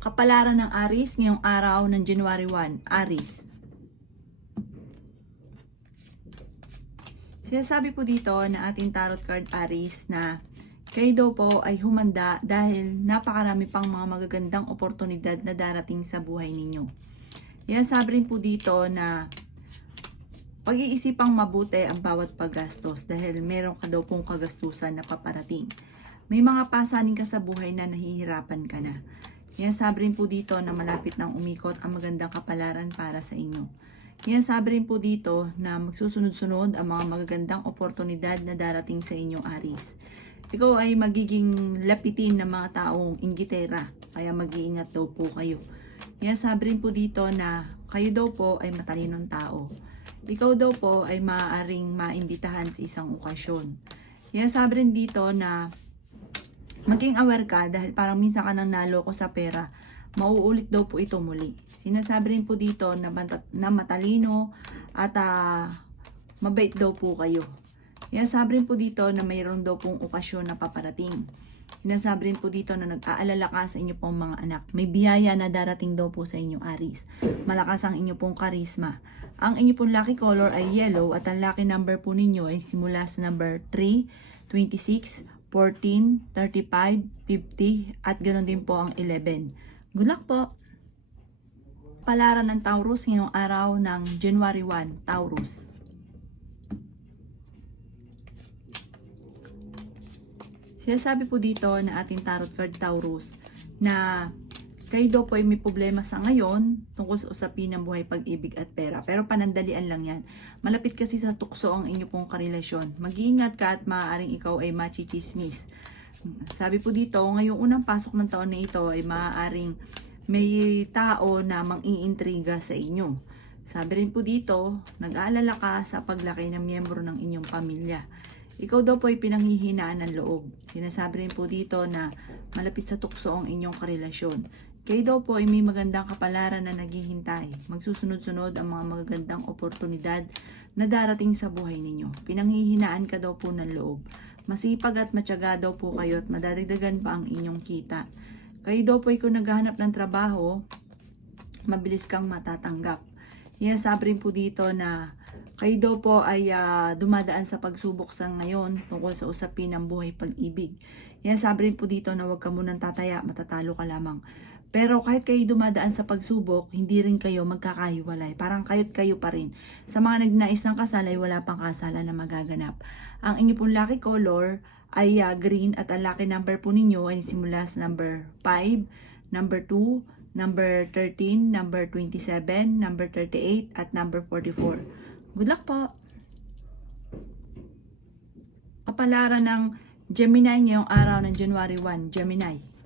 Kapalaran ng Aries ngayong araw ng January 1, Aries. Sinasabi po dito na ating tarot card Aries na kayo daw po ay humanda dahil napakarami pang mga magagandang oportunidad na darating sa buhay ninyo. Sinasabi rin po dito na pag-iisipang mabuti ang bawat paggastos dahil meron ka daw pong kagastusan na paparating. May mga pasanin ka sa buhay na nahihirapan ka na. Sabi rin po dito na malapit nang umikot ang magandang kapalaran para sa inyo. Sabi rin po dito na magsusunod-sunod ang mga magagandang oportunidad na darating sa inyong Aries. Ikaw ay magiging lapitin ng mga taong inggitera, kaya mag-iingat daw po kayo. Sabi rin po dito na kayo daw po ay matalinong tao. Ikaw daw po ay maaaring maimbitahan sa isang okasyon. Sabi rin dito na maging aware ka dahil parang minsan ka nang naloko sa pera, mauulit daw po ito muli. Sinasabi rin po dito na matalino at mabait daw po kayo. Sinasabi rin po dito na mayroon daw pong okasyon na paparating. Sinasabi rin po dito na nag-aalala ka sa inyo pong mga anak. May biyaya na darating daw po sa inyong Aries. Malakas ang inyo pong karisma. Ang inyo pong lucky color ay yellow at ang lucky number po ninyo ay simula sa number 3, 26, 14, 35, 50 at ganoon din po ang 11. Good luck po! Palaran ng Taurus ngayong araw ng January 1, Taurus. Sinasabi po dito na ating tarot card Taurus na kayo daw po ay may problema sa ngayon tungkol sa usapin ng buhay, pag-ibig at pera. Pero panandalian lang yan. Malapit kasi sa tukso ang inyo pong karelasyon. Mag-iingat ka at maaaring ikaw ay machichismis. Sabi po dito, ngayong unang pasok ng taon na ito ay maaaring may tao na mang-iintriga sa inyo. Sabi rin po dito, nag-aalala ka sa paglaki ng miyembro ng inyong pamilya. Ikaw daw po ay pinanghihinaan ng loob. Sinasabi rin po dito na malapit sa tukso ang inyong karelasyon. Kayo daw po ay may magandang kapalaran na naghihintay. Magsusunod-sunod ang mga magagandang oportunidad na darating sa buhay ninyo. Pinanghihinaan ka daw po ng loob. Masipag at matyaga daw po kayo at madadagdagan pa ang inyong kita. Kayo daw po ay kung naghahanap ng trabaho, mabilis kang matatanggap. Sabi rin po dito na kayo daw po ay dumadaan sa pagsubok sa ngayon tungkol sa usapin ng buhay, pag-ibig. Sabi rin po dito na huwag ka munang tataya, matatalo ka lamang. Pero kahit kayo dumadaan sa pagsubok, hindi rin kayo magkakahiwalay. Parang kayo't kayo pa rin. Sa mga nagnais ng kasal ay wala pang kasalan na magaganap. Ang inyo pong lucky color ay green at ang lucky number po ninyo ay simula sa number 5, number 2, number 13, number 27, number 38, at number 44. Good luck po! Kapalaran ng Gemini ngayong araw ng January 1, Gemini.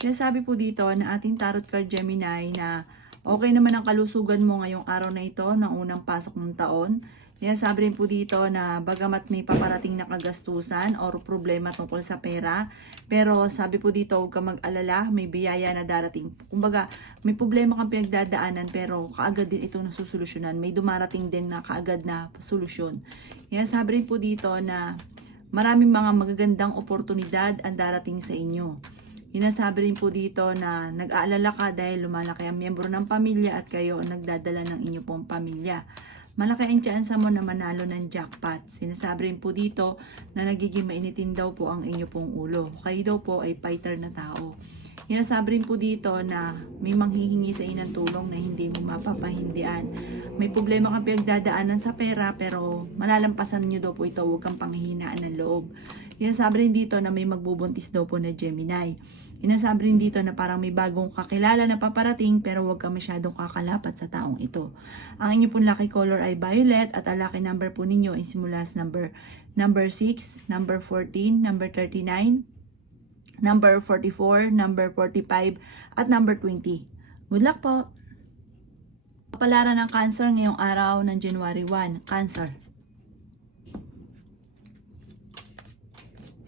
Sinasabi po dito na ating tarot card Gemini na okay naman ang kalusugan mo ngayong araw na ito ng unang pasok ng taon. Sabi rin po dito na bagamat may paparating na kagastusan or problema tungkol sa pera, pero sabi po dito huwag ka mag-alala, may biyaya na darating. Kumbaga, may problema kang pinagdadaanan pero kaagad din itong nasusolusyonan. May dumarating din na kaagad na solusyon. Sabi rin po dito na maraming mga magagandang oportunidad ang darating sa inyo. Sinasabi rin po dito na nag-aalala ka dahil lumalaki ang miyembro ng pamilya at kayo ang nagdadala ng inyo pong pamilya. Malaki ang tsansa mo na manalo ng jackpot. Sinasabi rin po dito na nagiging mainitin daw po ang inyo pong ulo. Kayo daw po ay fighter na tao. Sinasabi rin po dito na may manghihingi sa inyo ng tulong na hindi mo mapapahindian. May problema kang pinagdadaanan sa pera pero malalampasan nyo daw po ito, huwag kang panghihinaan ng loob. Sinasabi rin dito na may magbubuntis daw po na Gemini. Sinasabi rin dito na parang may bagong kakilala na paparating pero huwag ka masyadong kakalapat sa taong ito. Ang inyo pong lucky color ay violet at ang lucky number po ninyo ay simula sa number 6, number 14, number 39, number 44, number 45, at number 20. Good luck po! Kapalaran ng Cancer ngayong araw ng January 1, Cancer.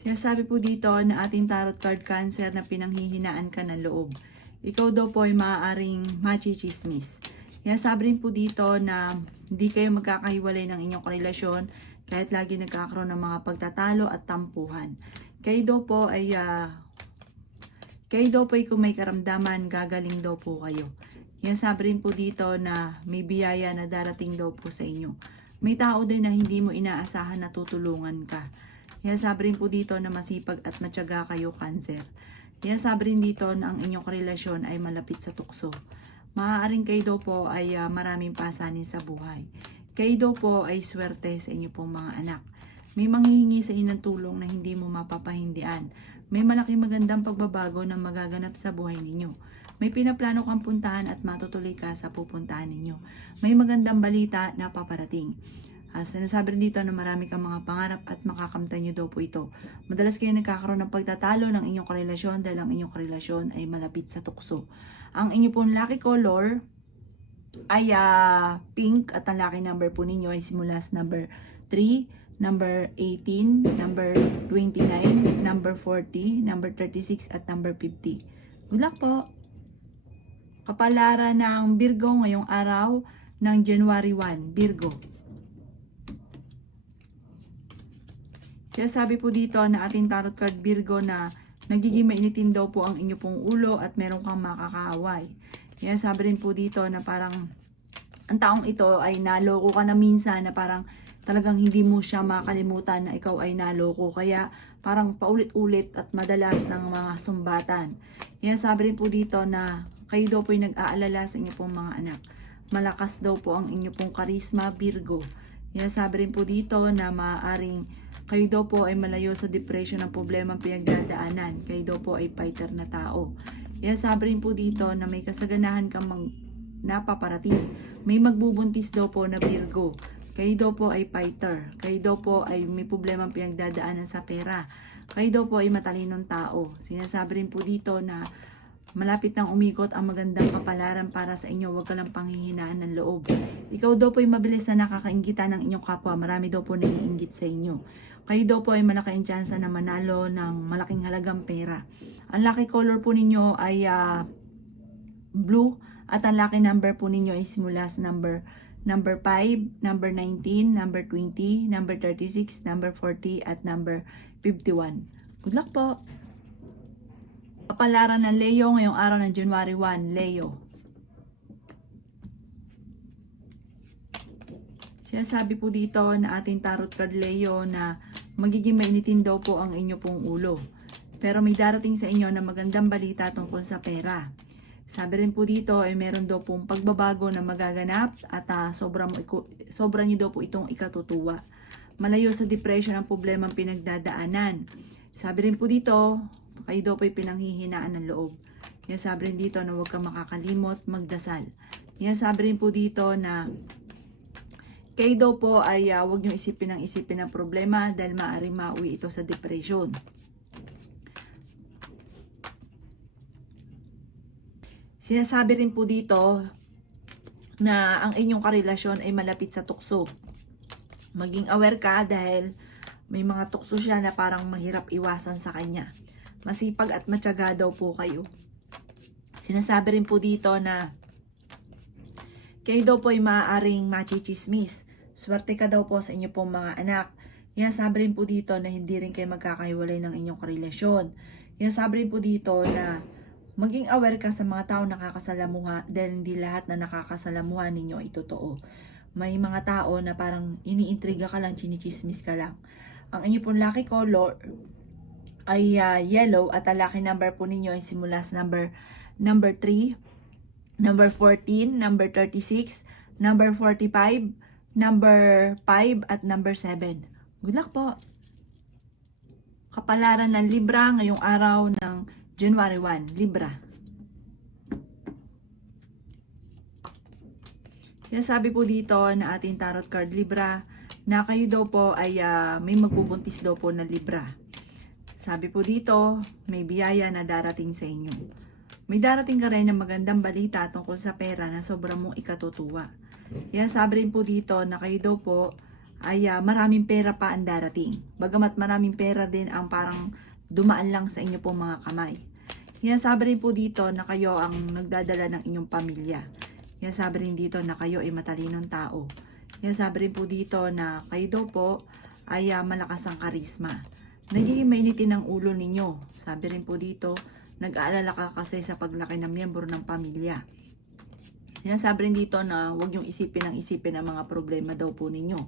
Sinasabi po dito na ating tarot card Cancer na pinanghihinaan ka ng loob. Ikaw daw po ay maaaring machichismis. Sabi rin po dito na hindi kayo magkakahiwalay ng inyong karelasyon kahit lagi nagkakaroon ng mga pagtatalo at tampuhan. Kayo daw po ay kung may karamdaman, gagaling daw po kayo. Yan, sabi rin po dito na may biyaya na darating daw po sa inyo. May tao din na hindi mo inaasahan na tutulungan ka. Yan, sabi rin po dito na masipag at matyaga kayo, Cancer. Yan, sabi rin dito na ang inyong relasyon ay malapit sa tukso. Maaaring kayo daw po ay maraming pasanin sa buhay. Kayo daw po ay swerte sa inyo pong mga anak. May manghihingi sa inyo ng tulong na hindi mo mapapahindian. May malaking magandang pagbabago na magaganap sa buhay ninyo. May pinaplano kang puntahan at matutuloy ka sa pupuntahan ninyo. May magandang balita na paparating. Sinasabi rin dito na marami kang mga pangarap at makakamtan nyo daw po ito. Madalas kayo nagkakaroon ng pagtatalo ng inyong karelasyon dahil ang inyong karelasyon ay malapit sa tukso. Ang inyong pong lucky color ay pink at ang lucky number po ninyo ay simula sa number 3, number 18, number 29, number 40, number 36 at number 50. Good luck po! Kapalaran ng Virgo ngayong araw ng January 1, Virgo. Kaya sabi po dito na ating tarot card Virgo na nagiging mainitin daw po ang inyo pong ulo at meron kang makakaaway. Kaya sabi rin po dito na parang ang taong ito ay naloko ka na minsan na parang talagang hindi mo siya makalimutan na ikaw ay naloko. Kaya parang paulit-ulit at madalas ng mga sumbatan. Kaya sabi rin po dito na kayo daw po ay nag-aalala sa inyo pong mga anak. Malakas daw po ang inyo pong karisma, Virgo. Kaya sabi rin po dito na maaaring kayo daw po ay malayo sa depression ng problema ang pinagdadaanan. Kayo daw po ay fighter na tao. Kaya sabi rin po dito na may kasaganahan kang napaparating. May magbubuntis daw po na Virgo. Kayo daw po ay fighter. Kayo daw po ay may problema ang pinagdadaanan sa pera. Kayo daw po ay matalinong tao. Sinasabi rin po dito na malapit nang umikot ang magandang kapalaran para sa inyo. Huwag ka lang panghihinaan ng loob. Ikaw daw po ay mabilis na nakakainggitan ng inyong kapwa. Marami daw po naiinggit sa inyo. Kayo daw po ay malaking tsansa na manalo ng malaking halagang pera. Ang lucky color po ninyo ay blue at ang lucky number po ninyo ay simula sa number 5, number 19, number 20, number 36, number 40 at number 51. Good luck po! Kapalaran ng Leo ngayong araw ng January 1, Leo. Sinasabi po dito na ating tarot card Leo na magiging mainitin daw po ang inyo pong ulo. Pero may darating sa inyo na magandang balita tungkol sa pera. Sabi rin po dito ay meron daw pong pagbabago na magaganap at sobra nyo daw po itong ikatutuwa. Malayo sa depression ang problema ang pinagdadaanan. Sabi rin po dito, kayo daw po ay pinanghihinaan ng loob. Kaya sabi rin dito na huwag kang makakalimot, magdasal. Kaya sabi rin po dito na kayo daw po ay huwag nyo isipin ng problema dahil maaaring mauwi ito sa depression. Sinasabi rin po dito na ang inyong karelasyon ay malapit sa tukso. Maging aware ka dahil may mga tukso siya na parang mahirap iwasan sa kanya. Masipag at matyaga daw po kayo. Sinasabi rin po dito na kayo daw po ay maaaring machichismis. Swerte ka daw po sa inyo pong mga anak. Yan, sabi rin po dito na hindi rin kayo magkakahiwalay ng inyong karelasyon. Yan, sabi rin po dito na maging aware ka sa mga tao nakakasalamuha dahil hindi lahat na nakakasalamuha ninyo ay totoo. May mga tao na parang iniintriga ka lang, chinichismis ka lang. Ang inyo pong lucky color ay yellow at ang lucky number po ninyo ay simula sa number 3, number 14, number 36, number 45, number 5 at number 7. Good luck po! Kapalaran ng Libra ngayong araw ng January 1, Libra. Sinasabi po dito na ating tarot card Libra na kayo daw po ay may magbubuntis daw po na Libra. Sabi po dito, may biyaya na darating sa inyo. May darating ka rin ng magandang balita tungkol sa pera na sobrang mong ikatutuwa. Kaya sabi rin po dito na kayo daw po ay maraming pera pa ang darating. Bagamat maraming pera din ang parang dumaan lang sa inyo pong mga kamay. Kaya sabi rin po dito na kayo ang nagdadala ng inyong pamilya. Kaya sabi rin dito na kayo ay matalinong tao. Kaya sabi rin po dito na kayo daw po ay malakas ang karisma. Nagiging mainitin ang ulo ninyo. Sabi rin po dito, nag-aalala ka kasi sa paglaki ng miyembro ng pamilya. Sinasabi rin dito na huwag yung isipin ang mga problema daw po ninyo.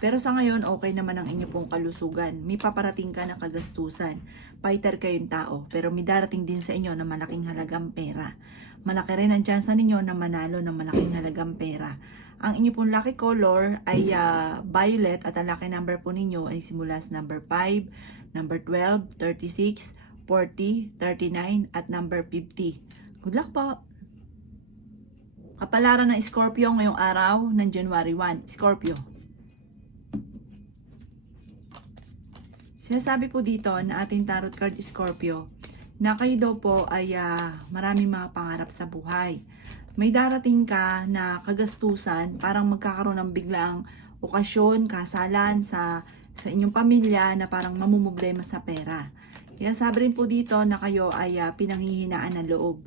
Pero sa ngayon, okay naman ang inyo pong kalusugan. May paparating ka na kagastusan. Fighter kayong tao, pero may darating din sa inyo na malaking halagang pera. Malaki rin ang tsansa ninyo na manalo ng malaking halagang pera. Ang inyo pong lucky color ay violet at ang lucky number po ninyo ay simula sa number 5, number 12, 36, 40, 39 at number 50. Good luck po! Kapalaran ng Scorpio ngayong araw ng January 1. Scorpio. Sinasabi po dito na ating tarot card Scorpio na kayo daw po ay maraming mga pangarap sa buhay. May darating ka na kagastusan, parang magkakaroon ng biglaang okasyon, kasalan sa inyong pamilya na parang mamumblema sa pera. Kaya sabi rin po dito na kayo ay pinanghihinaan ng loob.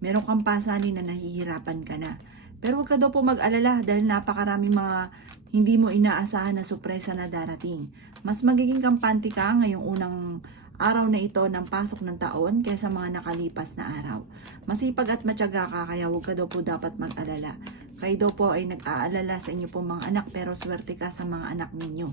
Meron kang pasanin na nahihirapan ka na. Pero huwag ka daw po mag-alala dahil napakaraming mga hindi mo inaasahan na sorpresa na darating. Mas magiging kampante ka ngayong unang araw na ito ng pasok ng taon kaysa mga nakalipas na araw. Masipag at matyaga ka kaya huwag ka daw po dapat mag-alala. Kayo daw po ay nag-aalala sa inyo pong mga anak pero swerte ka sa mga anak ninyo.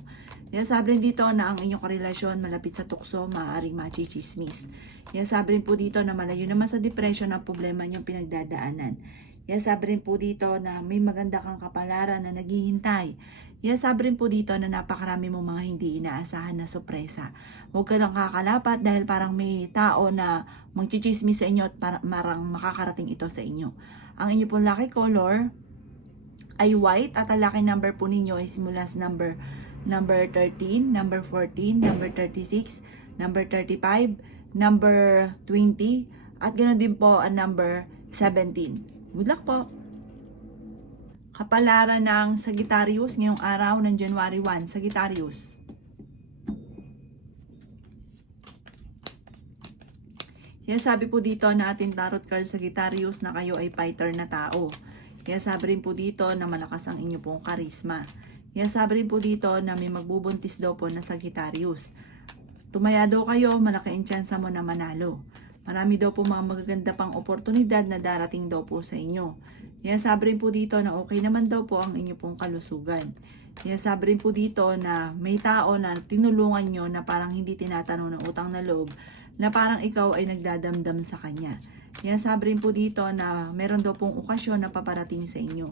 Kaya sabi rin dito na ang inyong karelasyon malapit sa tukso, maaaring machichismis. Kaya sabi rin po dito na malayo naman sa depression ang problema niyong pinagdadaanan. Kaya sabi rin po dito na may maganda kang kapalaran na naghihintay. Kaya sabi rin po dito na napakarami mong mga hindi inaasahan na sorpresa. Huwag ka lang kakalapat dahil parang may tao na magchichismis sa inyo at parang makakarating ito sa inyo. Ang inyo pong lucky color ay white at ang lucky number po ninyo ay simula sa number 13, number 14, number 36, number 35, number 20, at ganoon din po ang number 17. Good luck po! Kapalaran ng Sagittarius ngayong araw ng January 1. Sagittarius. Sabi po dito na ating tarot card Sagittarius na kayo ay fighter na tao. Kaya sabi rin po dito na malakas ang inyo pong karisma. Kaya sabi rin po dito na may magbubuntis daw po na Sagittarius. Tumaya daw kayo, malaki ang tsansa mo na manalo. Marami daw po mga magaganda pang oportunidad na darating daw po sa inyo. Kaya sabi rin po dito na okay naman daw po ang inyo pong kalusugan. Kaya sabi rin po dito na may tao na tinulungan nyo na parang hindi tinatanong ng utang na loob, na parang ikaw ay nagdadamdam sa kanya. Kaya sabi rin po dito na meron daw pong okasyon na paparating sa inyo.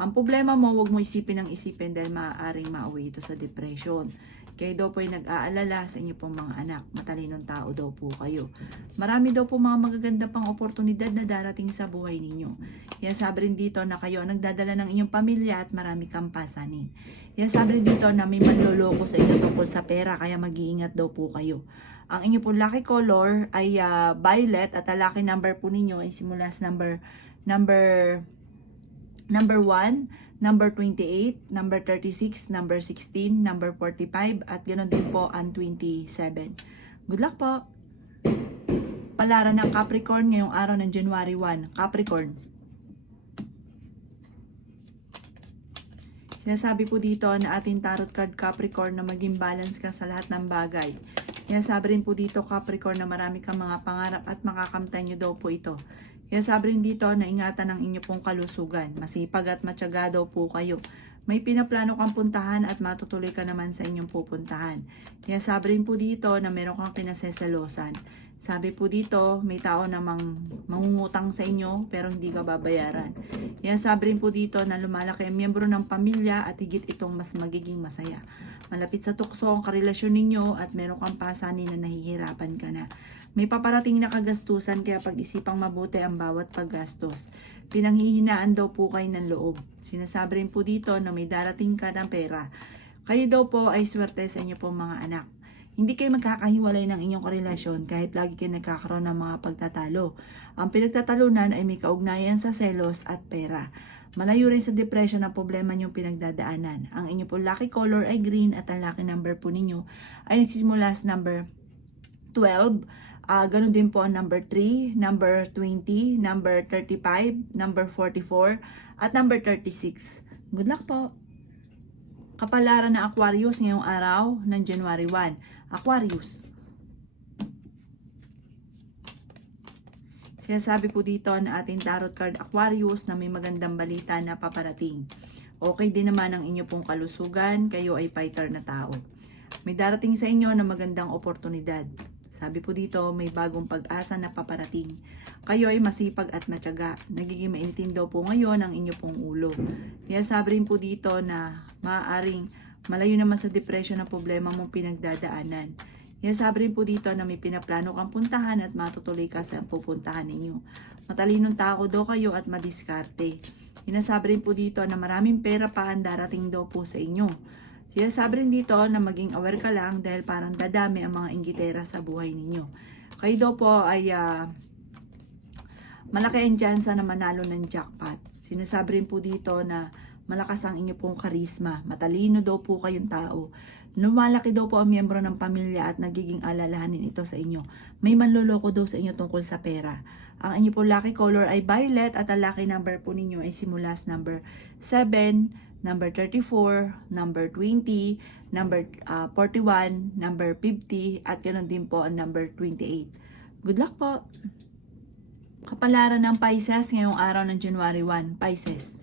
Ang problema mo, huwag mo isipin dahil maaaring mauwi ito sa depression. Kayo daw po ay nag-aalala sa inyo pong mga anak. Matalinong tao daw po kayo. Marami daw po mga magaganda pang oportunidad na darating sa buhay ninyo. Kaya sabi rin dito na kayo ang nagdadala ng inyong pamilya at marami kang pasanin. Kaya sabi rin dito na may manloloko sa inyo tungkol sa pera kaya mag-iingat daw po kayo. Ang inyo pong lucky color ay violet at ang lucky number po ninyo ay simula sa number 1, number 28, number 36, number 16, number 45, at ganoon din po ang 27. Good luck po! Palaran ng Capricorn ngayong araw ng January 1. Capricorn. Sinasabi po dito na ating tarot card Capricorn na maging balance ka sa lahat ng bagay. Kaya sabi rin po dito Capricorn na marami kang mga pangarap at makakamtan nyo daw po ito. Kaya sabi rin dito na ingatan ang inyo pong kalusugan. Masipag at matyaga daw po kayo. May pinaplano kang puntahan at matutuloy ka naman sa inyong pupuntahan. Kaya sabi rin po dito na meron kang kinasesalosan. Sabi po dito, may tao namang mangungutang sa inyo pero hindi ka babayaran. Kaya sabi rin po dito na lumalaki ang miyembro ng pamilya at higit itong mas magiging masaya. Malapit sa tukso ang karelasyon ninyo at meron kang pasanin na nahihirapan ka na. May paparating na kagastusan kaya pag-isipang mabuti ang bawat paggastos. Pinanghihinaan daw po kayo ng loob. Sinasabi rin po dito na may darating ka ng pera. Kayo daw po ay swerte sa inyo pong mga anak. Hindi kayo magkakahiwalay ng inyong karelasyon kahit lagi kayo nagkakaroon ng mga pagtatalo. Ang pinagtatalunan ay may kaugnayan sa selos at pera. Malayo rin sa depression ang problema niyong pinagdadaanan. Ang inyo po lucky color ay green at ang lucky number po ninyo ay nagsisimula sa number 12. Ganun din po ang number 3, number 20, number 35, number 44, at number 36. Good luck po! Kapalaran ng Aquarius ngayong araw ng January 1. Aquarius. Sinasabi po dito na ating tarot card Aquarius na may magandang balita na paparating. Okay din naman ang inyo pong kalusugan, kayo ay fighter na tao. May darating sa inyo na magandang oportunidad. Sabi po dito, may bagong pag-asa na paparating. Kayo ay masipag at matyaga. Nagiging mainitin daw po ngayon ang inyo pong ulo. Sinasabi rin po dito na maaaring malayo naman sa depression ang problema mong pinagdadaanan. Sinasabi rin po dito na may pinaplano kang puntahan at matutuloy ka sa pupuntahan ninyo. Matalinong tao daw kayo at madiskarte. Sinasabi rin po dito na maraming pera pa ang darating daw po sa inyo. Sinasabi rin dito na maging aware ka lang dahil parang dadami ang mga inggitera sa buhay ninyo. Kayo daw po ay malaki ang tsansa na manalo ng jackpot. Sinasabi rin po dito na malakas ang inyo pong karisma. Matalino daw po kayong tao. Lumalaki daw po ang miyembro ng pamilya at nagiging alalahanin ito sa inyo. May manloloko daw sa inyo tungkol sa pera. Ang inyo po lucky color ay violet at ang lucky number po ninyo ay simula sa number 7, number 34, number 20, number 41, number 50 at ganoon din po ang number 28. Good luck po! Kapalaran ng Pisces ngayong araw ng January 1, Pisces.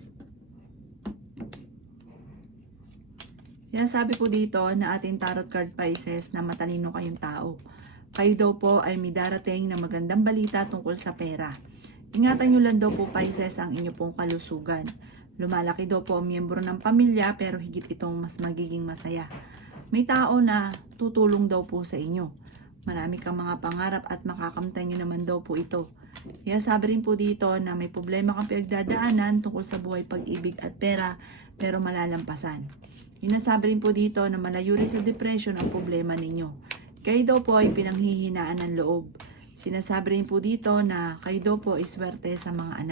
Yan sabi po dito na ating tarot card Pisces na matalino kayong tao. Kayo daw po ay may darating na magandang balita tungkol sa pera. Ingatan nyo lang daw po Pisces ang inyo pong kalusugan. Lumalaki daw po ang miyembro ng pamilya pero higit itong mas magiging masaya. May tao na tutulong daw po sa inyo. Marami kang mga pangarap at makakamtan nyo naman daw po ito. Kaya sabi rin po dito na may problema kang pinagdadaanan tungkol sa buhay, pag-ibig at pera pero malalampasan. Inasabi rin po dito na malayo rin sa depression ang problema ninyo. Kayo daw po ay pinanghihinaan ng loob. Sinasabi rin po dito na kayo daw po ay swerte sa mga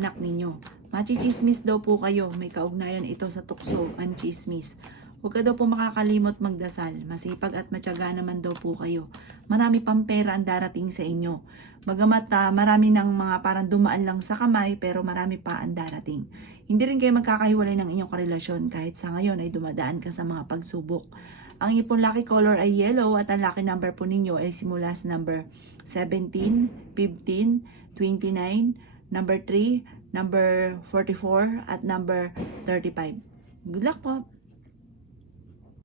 anak ninyo. Machichismis daw po kayo, may kaugnayan ito sa tukso, ang chismis. Huwag ka daw po makakalimot magdasal, masipag at matyaga naman daw po kayo. Marami pang pera ang darating sa inyo. Bagamat marami ng mga parang dumaan lang sa kamay pero marami pa ang darating. Hindi rin kayo magkakahiwalay ng inyong karelasyon kahit sa ngayon ay dumadaan ka sa mga pagsubok. Ang inyong pong lucky color ay yellow at ang lucky number po ninyo ay simula sa number 17, 15, 29, number 3, number 44 at number 35. Good luck po!